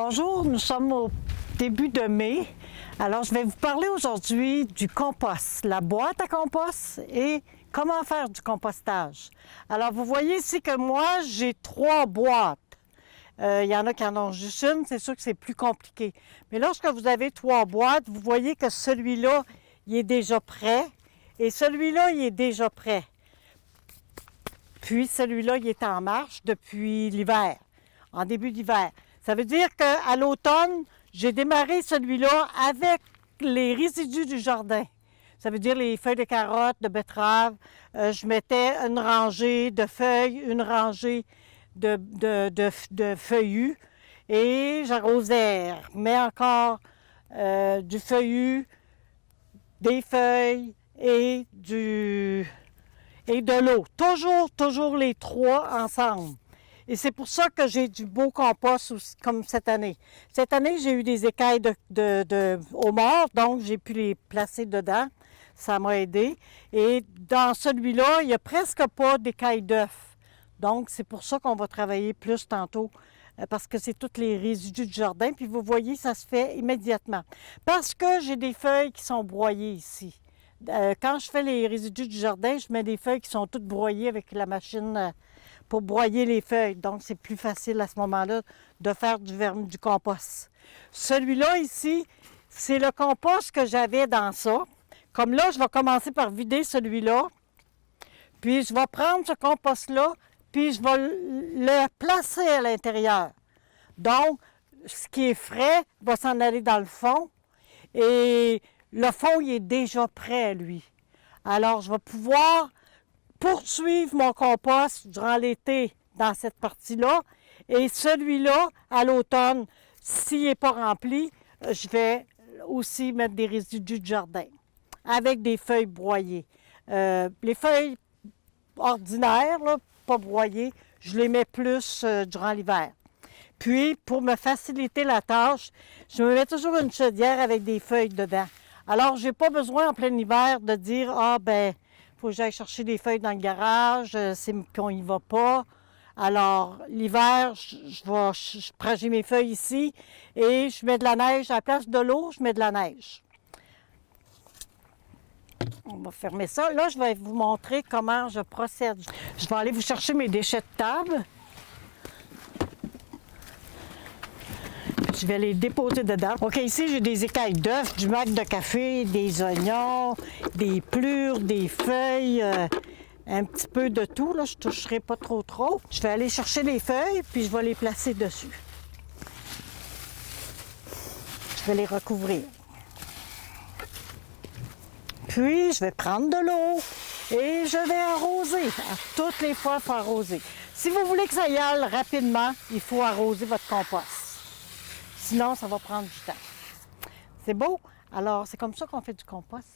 Bonjour, nous sommes au début de mai. Alors, je vais vous parler aujourd'hui du compost, la boîte à compost et comment faire du compostage. Alors, vous voyez ici que moi, j'ai 3 boîtes. Il y en a qui en ont juste une, c'est sûr que c'est plus compliqué. Mais lorsque vous avez 3 boîtes, vous voyez que celui-là, il est déjà prêt et celui-là, il est déjà prêt. Puis celui-là, il est en marche depuis l'hiver, en début d'hiver. Ça veut dire qu'à l'automne, j'ai démarré celui-là avec les résidus du jardin. Ça veut dire les feuilles de carottes, de betteraves. Je mettais une rangée de feuilles, une rangée de feuillus et j'arrosais, mais encore du feuillu, des feuilles et de l'eau. Toujours les 3 ensemble. Et c'est pour ça que j'ai du beau compost aussi, comme cette année. Cette année, j'ai eu des écailles de homards, donc j'ai pu les placer dedans. Ça m'a aidé. Et dans celui-là, il n'y a presque pas d'écailles d'œufs. Donc, c'est pour ça qu'on va travailler plus tantôt, parce que c'est tous les résidus du jardin. Puis vous voyez, ça se fait immédiatement. Parce que j'ai des feuilles qui sont broyées ici. Quand je fais les résidus du jardin, je mets des feuilles qui sont toutes broyées avec la machine pour broyer les feuilles. Donc, c'est plus facile à ce moment-là de faire du compost. Celui-là ici, c'est le compost que j'avais dans ça. Comme là, je vais commencer par vider celui-là. Puis, je vais prendre ce compost-là, puis je vais le placer à l'intérieur. Donc, ce qui est frais va s'en aller dans le fond. Et le fond, il est déjà prêt, lui. Alors, je vais pouvoir poursuivre mon compost durant l'été dans cette partie-là. Et celui-là, à l'automne, s'il n'est pas rempli, je vais aussi mettre des résidus de jardin avec des feuilles broyées. Les feuilles ordinaires, là, pas broyées, je les mets plus durant l'hiver. Puis, pour me faciliter la tâche, je me mets toujours une chaudière avec des feuilles dedans. Alors, je n'ai pas besoin en plein hiver de dire « Ah, ben, il faut que j'aille chercher des feuilles dans le garage, puis on n'y va pas. » Alors, l'hiver, j'ai mes feuilles ici et je mets de la neige. À la place de l'eau, je mets de la neige. On va fermer ça. Là, je vais vous montrer comment je procède. Je vais aller vous chercher mes déchets de table. Je vais les déposer dedans. OK, ici, j'ai des écailles d'œufs, du mac de café, des oignons, des plures, des feuilles, un petit peu de tout. Là, je ne toucherai pas trop. Je vais aller chercher les feuilles, puis je vais les placer dessus. Je vais les recouvrir. Puis, je vais prendre de l'eau et je vais arroser. À toutes les fois, il faut arroser. Si vous voulez que ça y aille rapidement, il faut arroser votre compost. Sinon, ça va prendre du temps. C'est beau? Alors, c'est comme ça qu'on fait du compost.